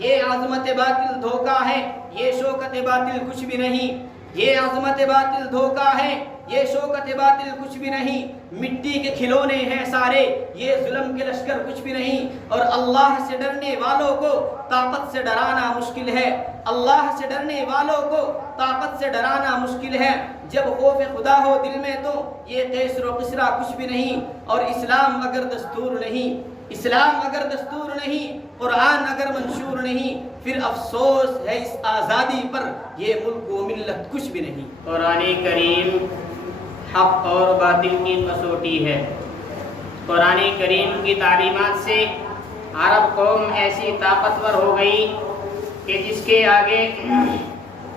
یہ عظمت باطل دھوکہ ہے، یہ شوکت باطل کچھ بھی نہیں، یہ عظمت باطل دھوکہ ہے، یہ شوکت باطل کچھ بھی نہیں، مٹی کے کھلونے ہیں سارے، یہ ظلم کے لشکر کچھ بھی نہیں۔ اور اللہ سے ڈرنے والوں کو طاقت سے ڈرانا مشکل ہے، اللہ سے ڈرنے والوں کو طاقت سے ڈرانا مشکل ہے۔ جب خوف خدا ہو دل میں تو یہ قیصر و کسریٰ کچھ بھی نہیں۔ اور اسلام اگر دستور نہیں، اسلام اگر دستور نہیں، قرآن اگر منشور نہیں، پھر افسوس ہے اس آزادی پر، یہ ملک و ملت کچھ بھی نہیں۔ قرآن کریم حق اور باطل کی کسوٹی ہے۔ قرآن کریم کی تعلیمات سے عرب قوم ایسی طاقتور ہو گئی کہ جس کے آگے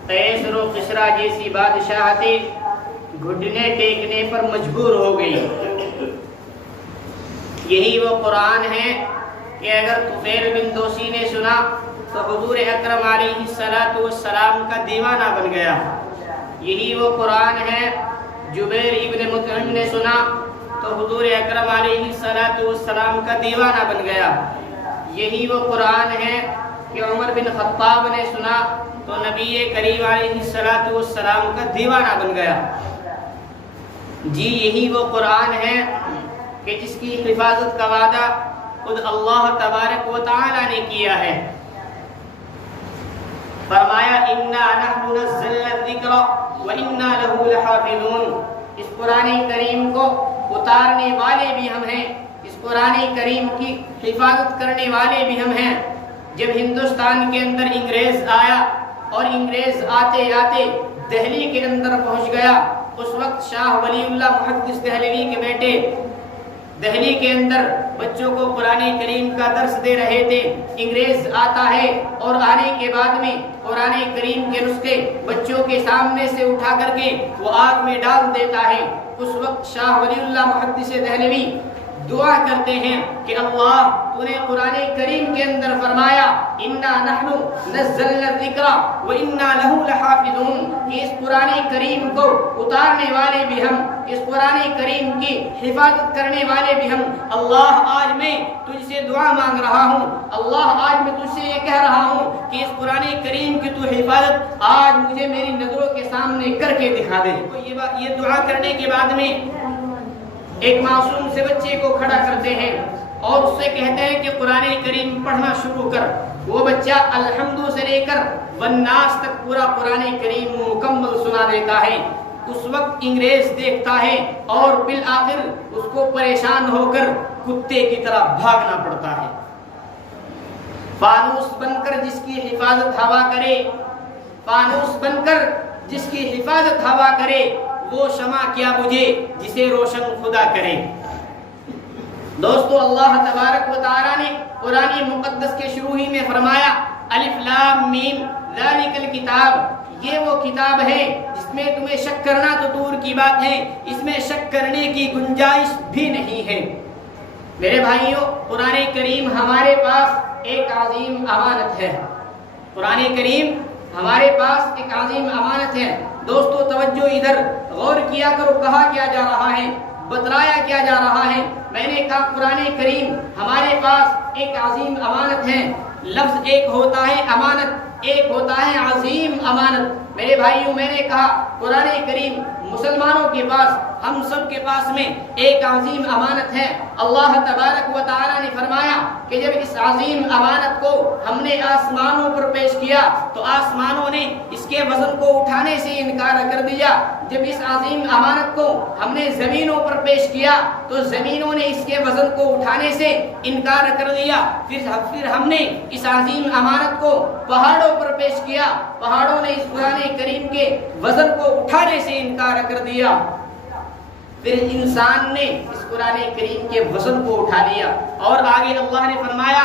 قیصر و کسریٰ جیسی بادشاہتیں گھٹنے ٹیکنے پر مجبور ہو گئی۔ یہی وہ قرآن ہے کہ اگر طفیل بن دوسی نے سنا تو حضور اکرم علیہ السلام کا دیوانہ بن گیا۔ یہی وہ قرآن ہے جبیر ابن مطعم نے سنا تو حضور اکرم علیہ السلام کا دیوانہ بن گیا۔ یہی وہ قرآن ہے کہ عمر بن خطاب نے سنا تو نبی کریم علیہ السلام کا دیوانہ بن گیا۔ جی یہی وہ قرآن ہے کہ جس کی حفاظت کا وعدہ خود اللہ تبارک و تعالی نے کیا ہے۔ فرمایا اِنَّا نَحْنُ نَزَّلْنَا الذِّكْرَ وَإِنَّا لَهُ لَحَافِظُونَ۔ اس قرآن کریم کو اتارنے والے بھی ہم ہیں، اس قرآن کریم کی حفاظت کرنے والے بھی ہم ہیں۔ جب ہندوستان کے اندر انگریز آیا اور انگریز آتے آتے دہلی کے اندر پہنچ گیا، اس وقت شاہ ولی اللہ محدث دہلوی کے بیٹے دہلی کے اندر بچوں کو قرآن کریم کا درس دے رہے تھے۔ انگریز آتا ہے اور آنے کے بعد میں قرآن کریم کے نسخے بچوں کے سامنے سے اٹھا کر کے وہ آگ میں ڈال دیتا ہے۔ اس وقت شاہ ولی اللہ محدث دہلوی دعا کرتے ہیں کہ اللہ تو نے قرآن کریم کے اندر فرمایا اِنَّا نَحْنُ نَزَّلْنَا الذِّكْرَ وَإِنَّا لَهُ لَحَافِظُونَ، کہ اس قرآن کریم کو اتارنے والے بھی ہم، اس قرآن کریم کی حفاظت کرنے والے بھی ہم۔ اللہ آج میں تجھ سے دعا مانگ رہا ہوں، اللہ آج میں تجھ سے یہ کہہ رہا ہوں کہ اس قرآن کریم کی تو حفاظت آج مجھے میری نظروں کے سامنے کر کے دکھا دے۔ یہ دعا کرنے کے بعد میں ایک معصوم سے بچے کو کھڑا کرتے ہیں اور اس سے کہتے ہیں کہ قرآن کریم پڑھنا شروع کر۔ وہ بچہ الحمد سے لے کر والناس تک پورا قرآن کریم مکمل سنا دیتا ہے۔ اس وقت انگریز دیکھتا ہے اور بالآخر اس کو پریشان ہو کر کتے کی طرح بھاگنا پڑتا ہے۔ فانوس بن کر جس کی حفاظت ہوا کرے، فانوس بن کر جس کی حفاظت ہوا کرے، وہ شمع کیا بجھے جسے روشن خدا کرے۔ دوستو اللہ تبارک و تعالی نے قرآن مقدس کے شروع ہی میں فرمایا الف لام میم ذالک الکتاب، یہ وہ کتاب ہے جس میں تمہیں شک کرنا تو دور کی بات ہے، اس میں شک کرنے کی گنجائش بھی نہیں ہے۔ میرے بھائیوں، قرآن کریم ہمارے پاس ایک عظیم امانت ہے۔ قرآن کریم ہمارے پاس ایک عظیم امانت ہے۔ دوستو توجہ ادھر غور کیا کرو، کہا کیا جا رہا ہے، بتلایا کیا جا رہا ہے۔ میں نے کہا قرآن کریم ہمارے پاس ایک عظیم امانت ہے۔ لفظ ایک ہوتا ہے امانت، ایک ہوتا ہے عظیم امانت۔ میرے بھائیوں، میں نے کہا قرآن کریم مسلمانوں کے پاس، ہم سب کے پاس میں ایک عظیم امانت ہے۔ اللہ تبارک و تعالی نے فرمایا کہ جب اس عظیم امانت کو ہم نے آسمانوں پر پیش کیا تو آسمانوں نے اس کے وزن کو اٹھانے سے انکار کر دیا۔ جب اس عظیم امانت کو ہم نے زمینوں پر پیش کیا تو زمینوں نے اس کے وزن کو اٹھانے سے انکار کر دیا۔ پھر ہم نے اس عظیم امانت کو پہاڑوں پر پیش کیا، پہاڑوں نے اس قرآن کریم کے وزن کو اٹھانے سے انکار کر دیا۔ پھر انسان نے اس قرآن کریم کے وزن کو اٹھا لیا، اور آگے اللہ نے فرمایا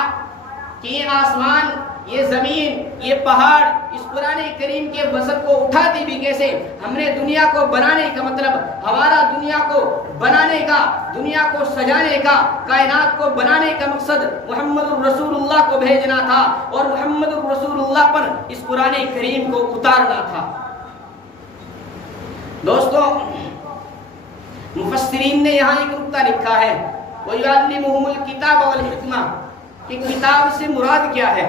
کہ یہ آسمان، یہ زمین، یہ پہاڑ اس قرآن کریم کے وزن کو اٹھاتی بھی کیسے؟ ہم نے دنیا کو بنانے کا مطلب، ہمارا دنیا کو بنانے کا، دنیا کو سجانے کا، کائنات کو بنانے کا مقصد محمد الرسول اللہ کو بھیجنا تھا اور محمد الرسول اللہ پر اس قرآن کریم کو اتارنا تھا۔ دوستو مفسرین نے یہاں ایک نقطہ لکھا ہے وَيُعَلِّمُهُمُ الْكِتَابَ وَالْحِکْمَةَ، کہ کتاب سے مراد کیا ہے؟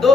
2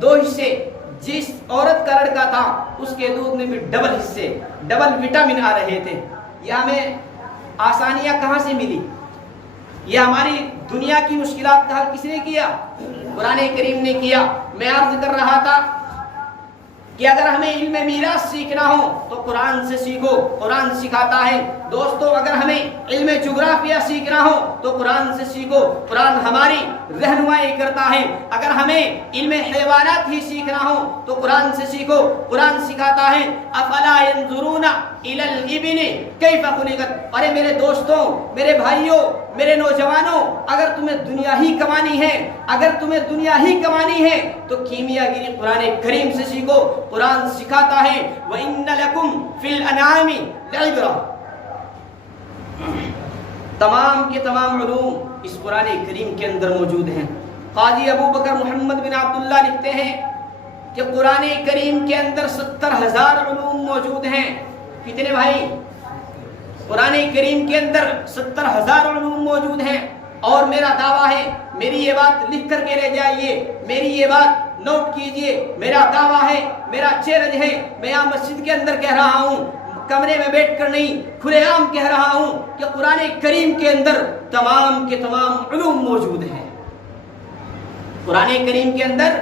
2 حصے جس عورت کا لڑکا تھا اس کے دودھ میں بھی ڈبل حصے، ڈبل وٹامن آ رہے تھے۔ یہ ہمیں آسانیاں کہاں سے ملی؟ یہ ہماری دنیا کی مشکلات کا حل کس نے کیا؟ قرآن کریم نے کیا۔ میں عرض کر رہا تھا کہ اگر ہمیں علم میراث سیکھنا ہو تو قرآن سے سیکھو، قرآن سکھاتا ہے۔ دوستو اگر ہمیں علم جغرافیہ سیکھنا ہو تو قرآن سے سیکھو، قرآن ہماری رہنمائی کرتا ہے۔ اگر ہمیں علم حیوانات ہی سیکھنا ہو تو قرآن سے سیکھو، قرآن سکھاتا ہے۔ افلا ينظرون الى الابل کیف خلقت۔ ارے میرے دوستوں، میرے بھائیوں، میرے نوجوانوں، اگر تمہیں دنیا ہی کمانی ہے، اگر تمہیں دنیا ہی کمانی ہے تو کیمیا گری قرآن کریم سے سیکھو، قرآن سکھاتا ہے۔ وَإِنَّ لَكُمْ فِي الْأَنْعَامِ لَعِبْرَةً۔ تمام کے تمام علوم اس قرآن کریم کے اندر موجود ہیں۔ قاضی ابو بکر محمد بن عبداللہ لکھتے ہیں کہ قرآن کریم کے اندر 70,000 علوم موجود ہیں۔ کتنے بھائی؟ قرآن کریم کے اندر 70,000 علوم موجود ہیں۔ اور میرا دعویٰ ہے، میری یہ بات لکھ کر کے لے جائیے، میری یہ بات نوٹ کیجئے، میرا دعویٰ ہے، میرا چیلنج ہے، میں یہاں مسجد کے اندر کہہ رہا ہوں، کمرے میں بیٹھ کر نہیں، کھلے عام کہہ رہا ہوں کہ قرآن کریم کے اندر تمام کے تمام علوم موجود ہیں۔ قرآن کریم کے اندر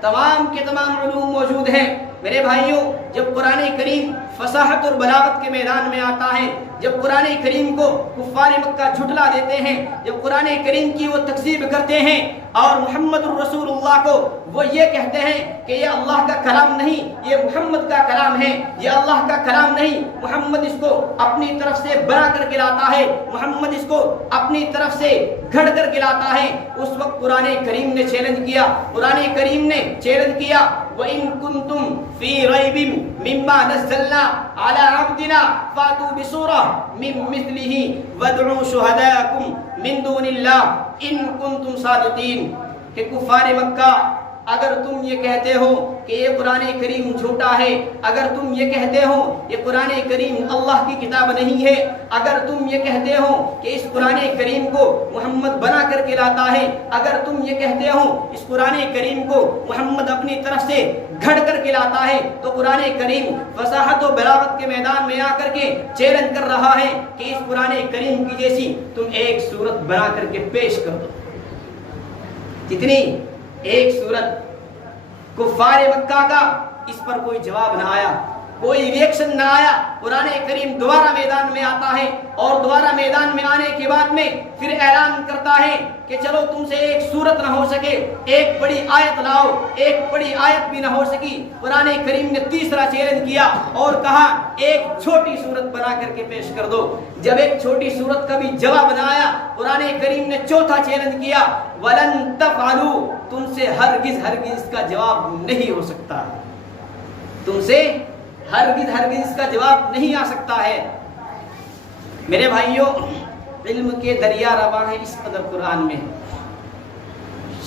تمام کے تمام علوم موجود ہیں۔ میرے بھائیوں، جب قرآن کریم فصاحت اور بلاغت کے میدان میں آتا ہے، جب قرآن کریم کو کفار مکہ جھٹلا دیتے ہیں، جب قرآن کریم کی وہ تکذیب کرتے ہیں اور محمد الرسول اللہ کو وہ یہ کہتے ہیں کہ یہ اللہ کا کلام نہیں، یہ محمد کا کلام ہے، یہ اللہ کا کلام نہیں، محمد اس کو اپنی طرف سے بنا کر کے لاتا ہے، محمد اس کو اپنی طرف سے گھڑ کر کے لاتا ہے، اس وقت قرآن کریم نے چیلنج کیا، قرآن کریم نے چیلنج کیا۔ وَإِن كُنتُمْ فِي رَيْبٍ مِّمَّا نَزَّلْنَا عَلَىٰ عَبْدِنَا فَأْتُوا بِسُورَةٍ مِّن مِّثْلِهِ وَادْعُوا شُهَدَاءَكُم مِّن دُونِ اللَّهِ إِن كُنتُمْ صَادِقِينَ۔ کہ کفار مکہ، اگر تم یہ کہتے ہو کہ یہ قرآن کریم جھوٹا ہے، اگر تم یہ کہتے ہو یہ قرآن کریم اللہ کی کتاب نہیں ہے، اگر تم یہ کہتے ہو کہ اس قرآن کریم کو محمد بنا کر کے لاتا ہے، اگر تم یہ کہتے ہو اس قرآن کریم کو محمد اپنی طرف سے گھڑ کر کے لاتا ہے، تو قرآن کریم فصاحت و بلاغت کے میدان میں آ کر کے چیلنج کر رہا ہے کہ اس قرآن کریم کی جیسی تم ایک صورت بنا کر کے پیش کر دو۔ کتنی؟ ایک صورت۔ کفار مکہ کا اس پر کوئی جواب نہ آیا، کوئی ریئیکشن نہ آیا۔ قرآن کریم دوبارہ میدان میں آتا ہے اور دوبارہ میدان میں آنے کے بعد میں پھر اعلان کرتا ہے کہ چلو تم سے ایک صورت نہ ہو سکے، ایک بڑی آیت لاؤ، ایک بڑی آیت بھی نہ ہو سکی۔ قرآن کریم نے تیسرا چیلنج کیا اور کہا ایک چھوٹی صورت بنا کر کے پیش کر دو۔ جب ایک چھوٹی صورت کا بھی جواب نہ آیا، قرآن کریم نے چوتھا چیلنج کیا، وَلَن تَفْعَلُوا، تم سے ہرگز ہرگز اس کا جواب نہیں ہو سکتا، تم سے ہرگز ہرگز اس کا جواب نہیں آ سکتا ہے۔ میرے بھائیوں، علم کے دریا رواں ہیں اس قدر قرآن میں۔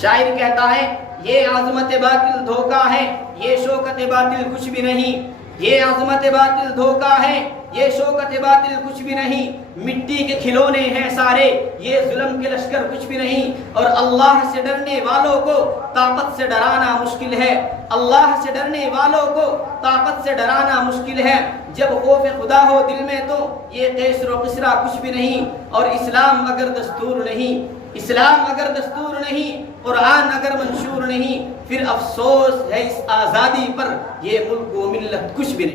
شاعر کہتا ہے یہ عظمت باطل دھوکا ہے، یہ شوکت باطل کچھ بھی نہیں، یہ عظمت باطل دھوکا ہے، یہ شوکت باطل کچھ بھی نہیں، مٹی کے کھلونے ہیں سارے، یہ ظلم کے لشکر کچھ بھی نہیں۔ اور اللہ سے ڈرنے والوں کو طاقت سے ڈرانا مشکل ہے، اللہ سے ڈرنے والوں کو طاقت سے ڈرانا مشکل ہے۔ جب خوف خدا ہو دل میں تو یہ قیصر و کسریٰ کچھ بھی نہیں، اور اسلام اگر دستور نہیں، اسلام اگر دستور نہیں، قرآن اگر منشور نہیں، پھر افسوس ہے اس آزادی پر، یہ ملک و ملت کچھ بھی نہیں۔